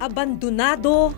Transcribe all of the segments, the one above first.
Abandonado.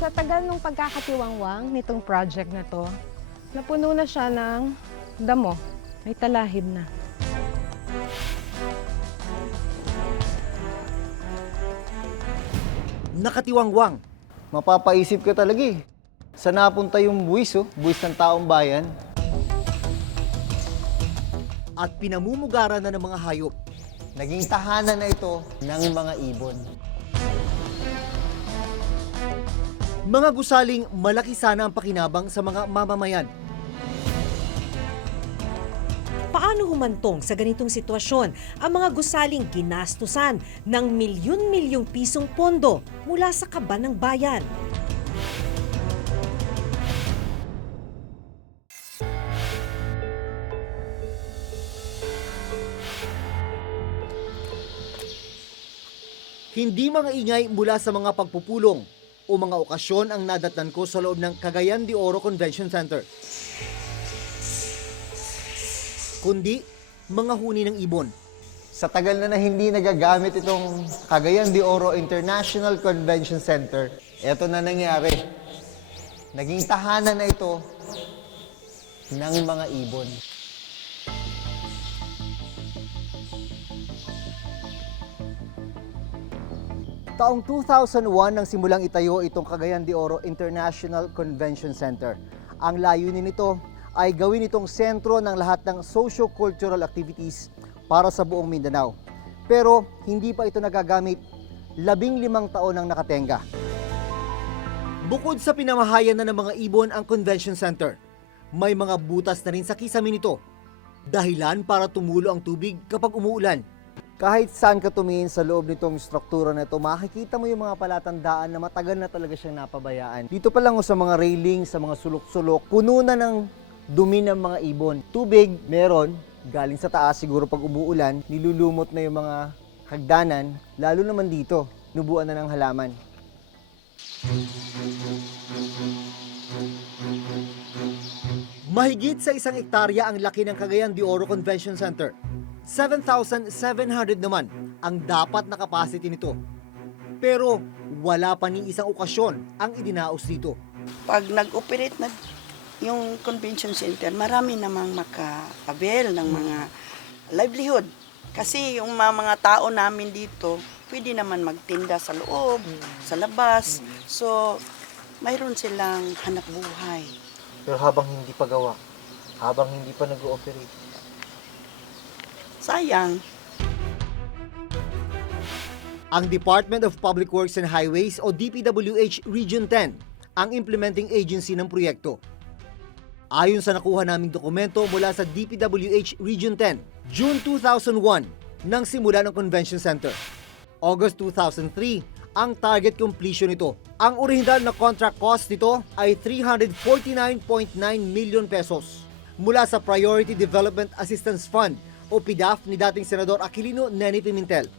Sa tagal ng pagkakatiwangwang nitong project na to, napuno na siya ng damo. May talahib na. Nakatiwangwang. Mapapaisip ka talaga eh. Saan napunta yung buwis, buwis ng taong bayan? At pinamumugaran na ng mga hayop. Naging tahanan na ito ng mga ibon. Mga gusaling malaki sana ang pakinabang sa mga mamamayan. Paano humantong sa ganitong sitwasyon ang mga gusaling ginastusan ng milyon-milyong pisong pondo mula sa kaban ng bayan? Hindi mga ingay mula sa mga pagpupulong o mga okasyon ang nadatnan ko sa loob ng Cagayan de Oro Convention Center. Kundi mga huni ng ibon. Sa tagal na hindi nagagamit itong Cagayan de Oro International Convention Center, eto na nangyari. Naging tahanan na ito ng mga ibon. Taong 2001 nang simulang itayo itong Cagayan de Oro International Convention Center. Ang layunin nito ay gawin itong sentro ng lahat ng socio-cultural activities para sa buong Mindanao. Pero hindi pa ito nagagamit, 15 taon ang nakatenga. Bukod sa pinamahayan na ng mga ibon ang convention center, may mga butas na rin sa kisame nito. Dahilan para tumulo ang tubig kapag umuulan. Kahit saan ka tumingin sa loob nitong struktura na ito, makikita mo yung mga palatandaan na matagal na talaga siyang napabayaan. Dito pa lang sa mga railing, sa mga sulok-sulok, puno na ng dumi ng mga ibon. Tubig, meron, galing sa taas siguro pag umuulan, nilulumot na yung mga hagdanan, lalo naman dito, nubuan na ng halaman. Mahigit sa 1 hektarya ang laki ng Cagayan de Oro Convention Center. 7,700 naman ang dapat na capacity nito. Pero wala pa ni isang okasyon ang idinaos dito. Pag nag-operate na yung convention center, marami namang maka-avail ng mga livelihood. Kasi yung mga tao namin dito, pwede naman magtinda sa loob, sa labas. So, mayroon silang hanap buhay. Pero habang hindi pa gawa, habang hindi pa nag-ooperate, Sayang. Ang Department of Public Works and Highways o DPWH Region 10 ang implementing agency ng proyekto. Ayon sa nakuha naming dokumento mula sa DPWH Region 10, June 2001 nang simula ng Convention Center. August 2003 ang target completion nito. Ang orihinal na contract cost nito ay 349.9 million pesos mula sa Priority Development Assistance Fund o PDAF ni dating Senador Aquilino Neni Pimentel.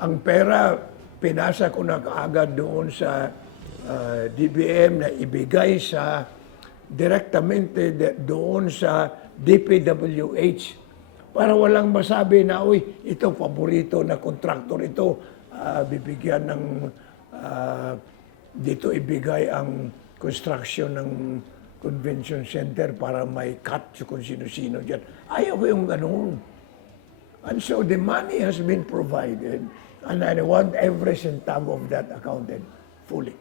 Ang pera, pinasa ko na kaagad doon sa DBM na ibigay sa direktamente doon sa DPWH para walang masabi na, uy, ito paborito na kontraktor ito, bibigyan ng, dito ibigay ang construction ng convention center para may cut sa kung sino-sino dyan. Ayaw ko yung ganun. And so the money has been provided and I want every centavo of that accounted fully.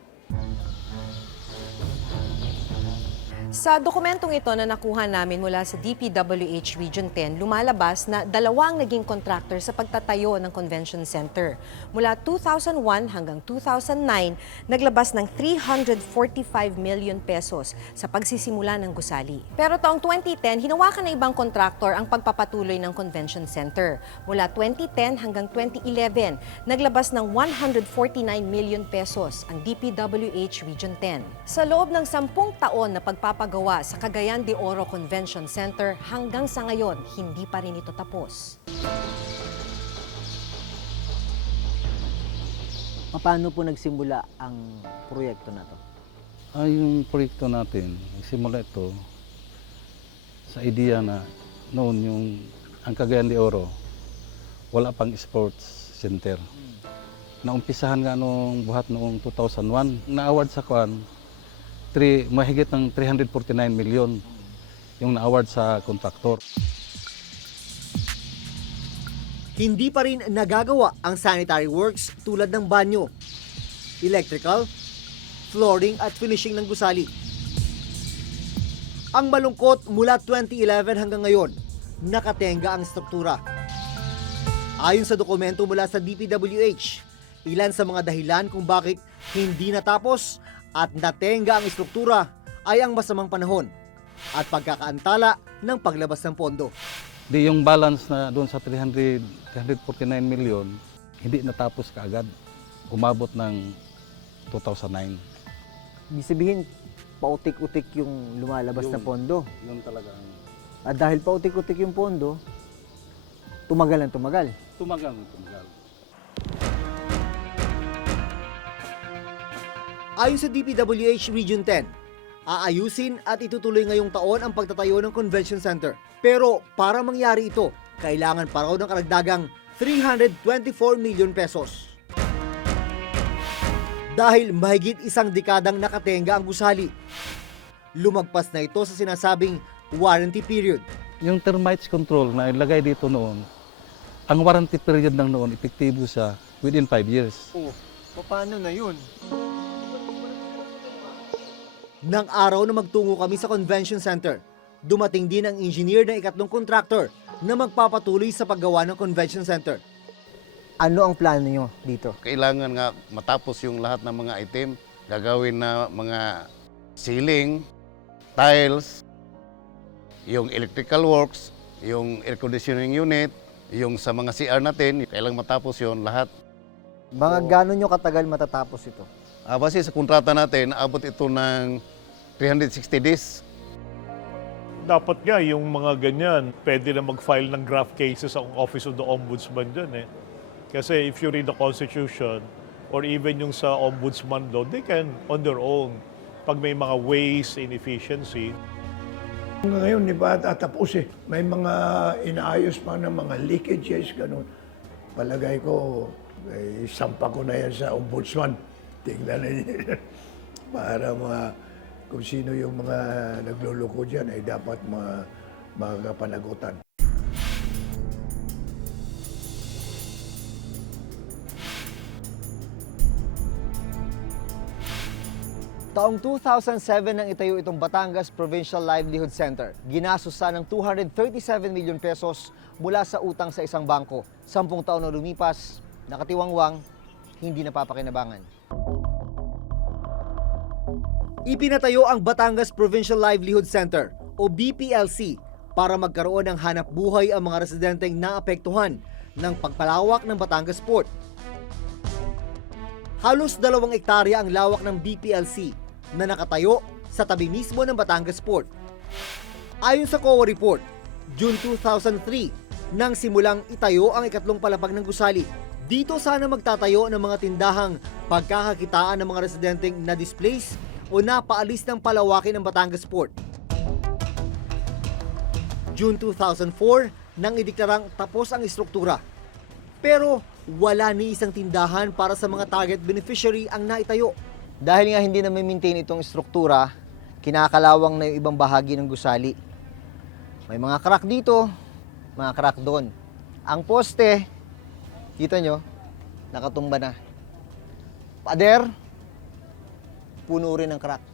Sa dokumentong ito na nakuha namin mula sa DPWH Region 10, lumalabas na 2 naging contractor sa pagtatayo ng convention center. Mula 2001 hanggang 2009, naglabas ng 345 million pesos sa pagsisimula ng gusali. Pero taong 2010, hinawakan ng ibang contractor ang pagpapatuloy ng convention center. Mula 2010 hanggang 2011, naglabas ng 149 million pesos ang DPWH Region 10. Sa loob ng 10 taon na pagpapagawa sa Cagayan de Oro Convention Center, hanggang sa ngayon, hindi pa rin ito tapos. Paano po nagsimula ang proyekto na to? Yung proyekto natin, simula ito sa idea na noon ang Cagayan de Oro, wala pang sports center. Naumpisahan nga nung buhat noong 2001, na-award sa Kwan, mahigit ng 349 million yung na-award sa kontraktor. Hindi pa rin nagagawa ang sanitary works tulad ng banyo, electrical, flooring at finishing ng gusali. Ang malungkot, mula 2011 hanggang ngayon, nakatenga ang struktura. Ayon sa dokumento mula sa DPWH, ilan sa mga dahilan kung bakit hindi natapos at natenga ang struktura ay ang masamang panahon at pagkakaantala ng paglabas ng pondo. Di yung balance na doon sa 349 million, hindi natapos kaagad. Umabot ng 2009. Ibig sabihin, pautik-utik yung lumalabas na pondo. Yun talaga. At dahil pautik-utik yung pondo, tumagal ang tumagal. Tumagal. Ayon sa DPWH Region 10, aayusin at itutuloy ngayong taon ang pagtatayo ng convention center. Pero para mangyari ito, kailangan pa raw ng karagdagang 324 million pesos. Dahil mahigit isang dekadang nakatenga ang gusali. Lumagpas na ito sa sinasabing warranty period. Yung termites control na ilagay dito noon, ang warranty period ng noon, epektibo siya within 5 years. Oh, paano na yun? Nang araw na magtungo kami sa convention center, dumating din ang engineer ng ikatlong contractor na magpapatuloy sa paggawa ng convention center. Ano ang plano nyo dito? Kailangan nga matapos yung lahat ng mga item, gagawin na mga ceiling, tiles, yung electrical works, yung air conditioning unit, yung sa mga CR natin, kailangan matapos yon lahat. Mga gano'n nyo katagal matatapos ito? Base sa kontrata natin, abot ito ng 360 days. Dapat nga yung mga ganyan, pwede na mag-file ng draft cases ang Office of the Ombudsman dyan eh. Kasi if you read the Constitution, or even yung sa Ombudsman law, they can, on their own, pag may mga waste, inefficiency. Ngayon, di ba, tatapos eh. May mga inaayos pa ng mga leakages, ganun. Palagay ko, sampa ko na yan sa ombudsman. Tingnan na niya. Para kung sino yung mga nagluloko dyan, ay dapat makapanagutan. Taong 2007 nang itayo itong Batangas Provincial Livelihood Center. Ginasusan ng 237 million pesos mula sa utang sa isang bangko. 10 taon na lumipas, nakatiwangwang, hindi napapakinabangan. Ipinatayo ang Batangas Provincial Livelihood Center o BPLC para magkaroon ng hanap buhay ang mga residenteng naapektuhan ng pagpalawak ng Batangas Port. Halos 2 hektarya ang lawak ng BPLC na nakatayo sa tabi mismo ng Batangas Port. Ayon sa COA report, June 2003 nang simulang itayo ang ikatlong palapag ng gusali. Dito sana magtatayo ng mga tindahang pagkakakitaan ng mga residenteng na-displace o napaalis ng palawakin ng Batangas Port. June 2004 nang ideklarang tapos ang istruktura. Pero wala ni isang tindahan para sa mga target beneficiary ang naitayo. Dahil nga hindi na maintain itong struktura, kinakalawang na yung ibang bahagi ng gusali. May mga crack dito, mga crack doon. Ang poste, kita nyo, nakatumba na. Pader, puno rin ng crack.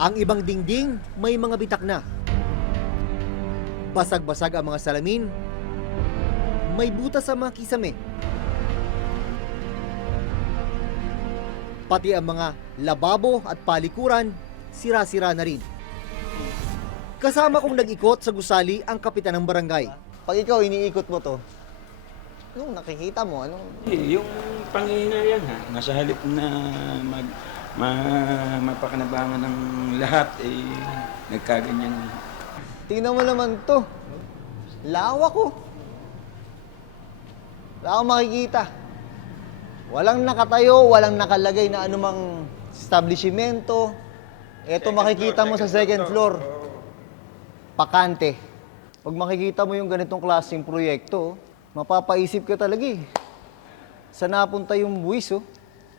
Ang ibang dingding may mga bitak na. Basag-basag ang mga salamin, may butas sa mga kisame. Pati ang mga lababo at palikuran, sira-sira na rin. Kasama kong nag-ikot sa gusali ang kapitan ng barangay. Pag ikaw iniikot mo to, nung nakikita mo, anong... Yung panghihinayang ha, nasa halip na mapakinabangan ng lahat, nagkaganyan. Tingnan mo naman to. Lawak ko. Wala akong makikita. Walang nakatayo, walang nakalagay na anumang establishmento. Ito makikita mo sa second floor. Pakante. Pag makikita mo yung ganitong klaseng proyekto, mapapaisip ka talaga eh. Saan napunta yung buwis, oh?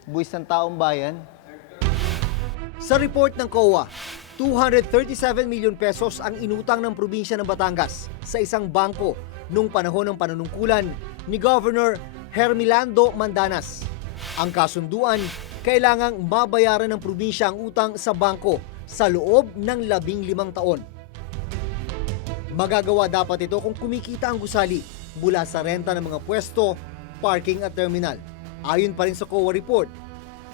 Buwis ng taong bayan. Sa report ng COA, 237 million pesos ang inutang ng probinsya ng Batangas sa isang bangko nung panahon ng panunungkulan ni Governor Hermelando Mandanas. Ang kasunduan, kailangang mabayaran ng probinsya ang utang sa bangko sa loob ng 15 taon. Magagawa dapat ito kung kumikita ang gusali mula sa renta ng mga pwesto, parking at terminal. Ayon pa rin sa COA report,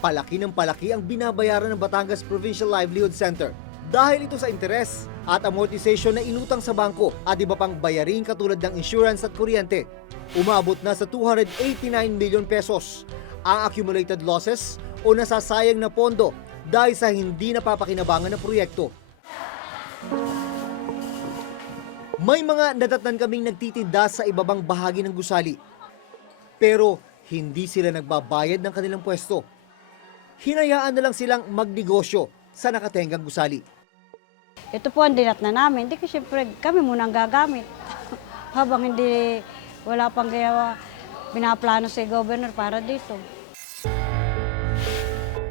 palaki ng palaki ang binabayaran ng Batangas Provincial Livelihood Center dahil ito sa interes at amortization na inutang sa bangko at iba pang bayarin katulad ng insurance at kuryente. Umabot na sa 289 million pesos ang accumulated losses o nasasayang na pondo dahil sa hindi napapakinabangan ng proyekto. May mga nadatnan kaming nagtitinda sa ibabang bahagi ng gusali, pero hindi sila nagbabayad ng kanilang pwesto. Hinayaan na lang silang magnegosyo sa nakatenggang gusali. Ito po ang dinat na namin. Hindi ko siyempre kami muna ang gagamit. Habang hindi wala pang gawa, binaplano si Governor para dito.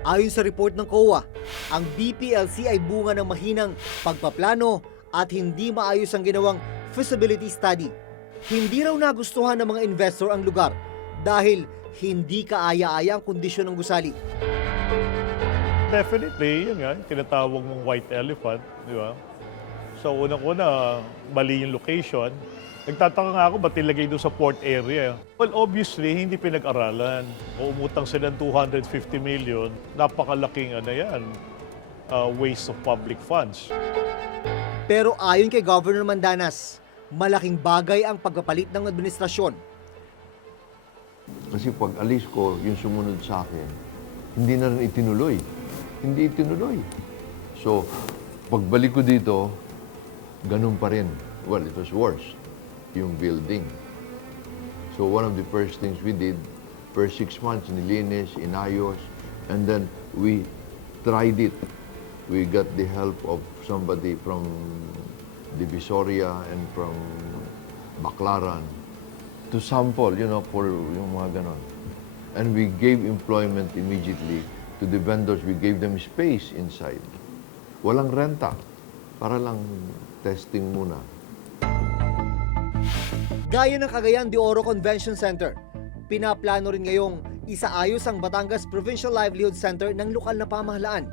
Ayon sa report ng COA, ang BPLC ay bunga ng mahinang pagpaplano at hindi maayos ang ginawang feasibility study. Hindi raw nagustuhan ng mga investor ang lugar dahil hindi kaaya-aya ang kondisyon ng gusali. Definitely, yun nga, tinatawag mong white elephant, di ba? So, unang-una, mali yung location. Nagtataka nga ako, ba't nilagay doon sa port area? Well, obviously, hindi pinag-aralan. O umutang sila ng 250 million, napakalaking waste of public funds. Pero ayon kay Governor Mandanas, malaking bagay ang pagpapalit ng administrasyon. Kasi pag alis ko, yung sumunod sa akin, hindi na rin itinuloy. Hindi itinuloy. So, pagbalik ko dito, ganun pa rin. Well, it was worse, yung building. So, one of the first things we did, first 6 months, nilinis, inayos, and then we tried it. We got the help of somebody from Divisoria and from Baclaran to sample, for yung mga ganon. And we gave employment immediately to the vendors. We gave them space inside. Walang renta. Para lang testing muna. Gaya ng Cagayan de Oro Convention Center, pinaplano rin ngayong isaayos ang Batangas Provincial Livelihood Center ng lokal na pamahalaan.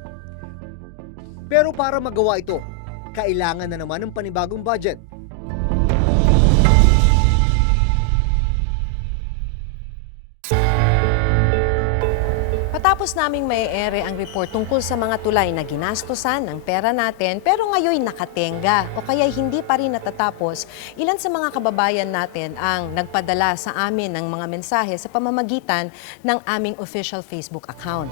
Pero para magawa ito, kailangan na naman ng panibagong budget. Matapos naming may-ere ang report tungkol sa mga tulay na ginastusan ng pera natin pero ngayon nakatenga o kaya hindi pa rin natatapos, ilan sa mga kababayan natin ang nagpadala sa amin ng mga mensahe sa pamamagitan ng aming official Facebook account.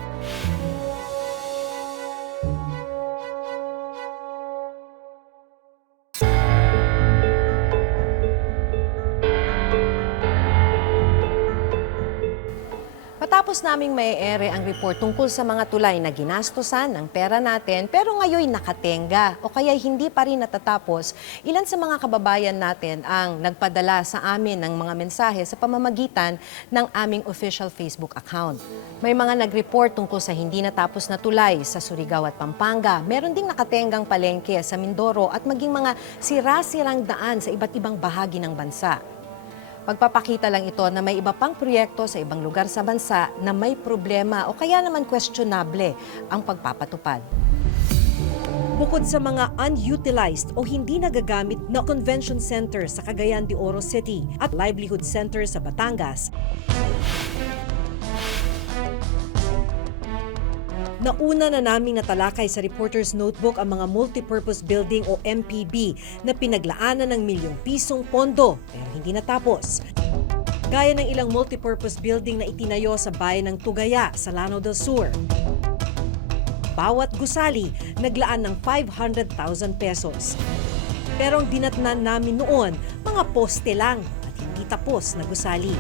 Matapos naming may-ere ang report tungkol sa mga tulay na ginastusan ng pera natin pero ngayon nakatenga o kaya hindi pa rin natatapos, ilan sa mga kababayan natin ang nagpadala sa amin ng mga mensahe sa pamamagitan ng aming official Facebook account. May mga nag-report tungkol sa hindi natapos na tulay sa Surigao at Pampanga. Meron ding nakatenggang palengke sa Mindoro at maging mga sira-sirang daan sa iba't ibang bahagi ng bansa. Magpapakita lang ito na may iba pang proyekto sa ibang lugar sa bansa na may problema o kaya naman questionable ang pagpapatupad. Bukod sa mga unutilized o hindi nagagamit na convention center sa Cagayan de Oro City at livelihood center sa Batangas, nauna na naming natalakay sa Reporter's Notebook ang mga multipurpose building o MPB na pinaglaanan ng milyong pisong pondo pero hindi natapos. Gaya ng ilang multipurpose building na itinayo sa bayan ng Tugaya sa Lanao del Sur. Bawat gusali naglaan ng 500,000 pesos. Pero ang dinatnan namin noon, mga poste lang at hindi tapos na gusali.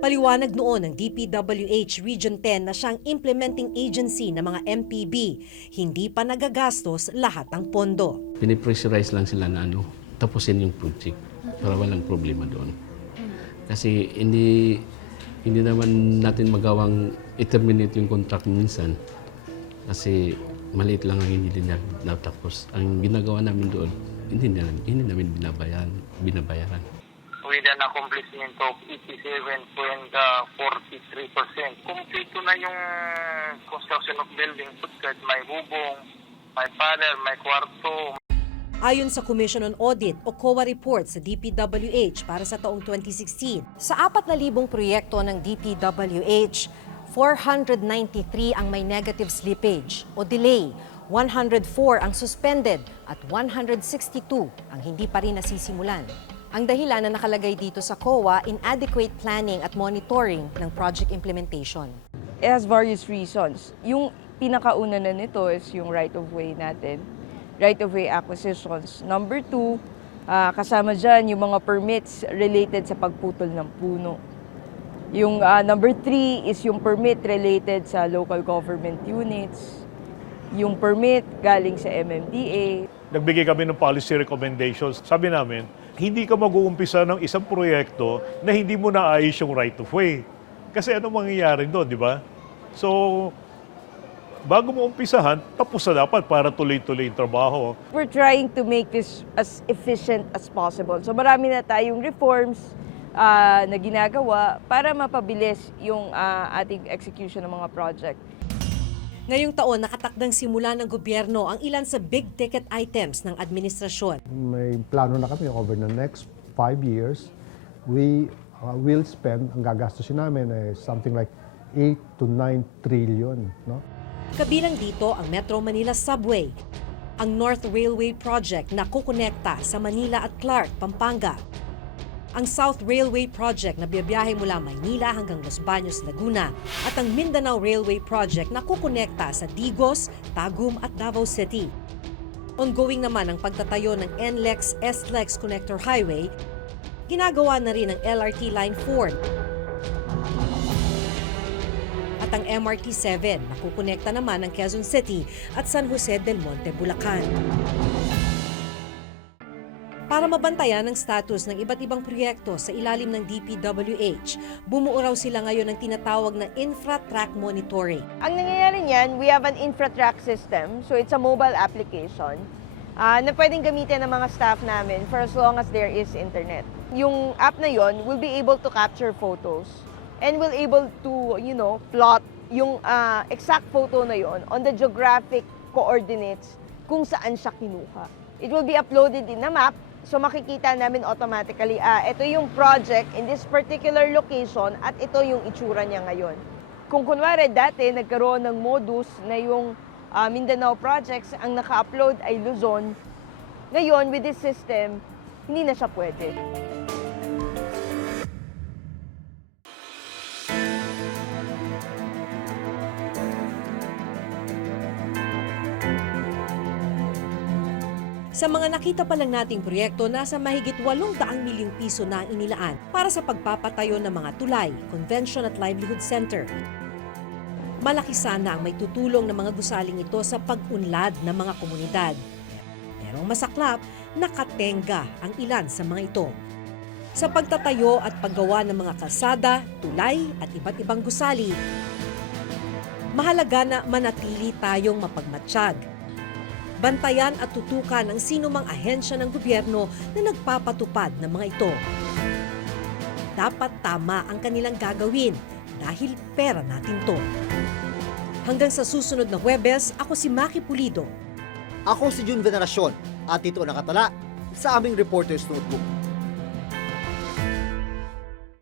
Paliwanag noon ng DPWH Region 10 na siyang implementing agency ng mga MPB, hindi pa nagagastos lahat ng pondo. Pinipressurize lang sila na tapusin yung project para walang problema doon. Kasi hindi naman natin magawang i-terminate yung contract minsan kasi maliit lang ang hindi natapos. Ang ginagawa namin doon, hindi namin binabayaran. With an accomplishment of 87.43%. Kompleto na yung construction of building. May bubong, may pader, may kwarto. Ayon sa Commission on Audit o COA report sa DPWH para sa taong 2016, Sa 4,000 proyekto ng DPWH, 493 ang may negative slippage o delay, 104 ang suspended at 162 ang hindi pa rin nasisimulan. Ang dahilan na nakalagay dito sa COA, inadequate planning at monitoring ng project implementation. It has various reasons. Yung pinakauna na nito is yung right-of-way natin, right-of-way acquisitions. Number 2, kasama dyan yung mga permits related sa pagputol ng puno. Yung number 3 is yung permit related sa local government units. Yung permit galing sa MMDA. Nagbigay kami ng policy recommendations. Sabi namin, hindi ka mag-uumpisa ng isang proyekto na hindi mo naayos yung right-of-way. Kasi ano mangyayari doon, di ba? So, bago mo umpisahan, tapos na dapat para tuloy-tuloy yung trabaho. We're trying to make this as efficient as possible. So marami na tayong reforms na ginagawa para mapabilis yung ating execution ng mga project. ngayong taon nakatakdang simula ng gobyerno ang ilan sa big-ticket items ng administrasyon. May plano na kami over the next 5 years. We will spend, ang gagastusin namin something like 8 to 9 trillion. No? Kabilang dito ang Metro Manila Subway, ang North Railway Project na kukonekta sa Manila at Clark, Pampanga, ang South Railway Project na biyabiyahe mula Maynila hanggang Los Baños, Laguna, at ang Mindanao Railway Project na kukonekta sa Digos, Tagum at Davao City. Ongoing naman ang pagtatayo ng NLEX SLEX Connector Highway, ginagawa na rin ang LRT Line 4 at ang MRT-7 na kukonekta naman ng Quezon City at San Jose del Monte, Bulacan. Para mabantayan ang status ng iba't ibang proyekto sa ilalim ng DPWH, bumuo raw sila ngayon ng tinatawag na Infra-Track Monitoring. Ang nangyayari niyan, we have an Infra-Track system. So it's a mobile application na pwedeng gamitin ng mga staff namin for as long as there is internet. Yung app na yon will be able to capture photos and will able to, plot yung exact photo na yon on the geographic coordinates kung saan siya kinuha. It will be uploaded in a map. So makikita namin automatically, ito yung project in this particular location at ito yung itsura niya ngayon. Kung kunwari dati nagkaroon ng modus na yung Mindanao projects, ang naka-upload ay Luzon, ngayon with this system, hindi na siya pwede. Sa mga nakita pa lang nating proyekto, nasa mahigit 800 milyong piso na ang inilaan para sa pagpapatayo ng mga tulay, convention at livelihood center. Malaki sana ang may tutulong ng mga gusaling ito sa pag-unlad ng mga komunidad. Pero ang masaklap, nakatenga ang ilan sa mga ito. Sa pagtatayo at paggawa ng mga kalsada, tulay at iba't ibang gusali, mahalaga na manatili tayong mapagmatsyag. Bantayan at tutukan ang sinumang ahensya ng gobyerno na nagpapatupad ng mga ito. Dapat tama ang kanilang gagawin dahil pera natin to. Hanggang sa susunod na Huwebes, ako si Maki Pulido. Ako si Jun Veneracion at ito nakatala sa aming Reporter's Notebook.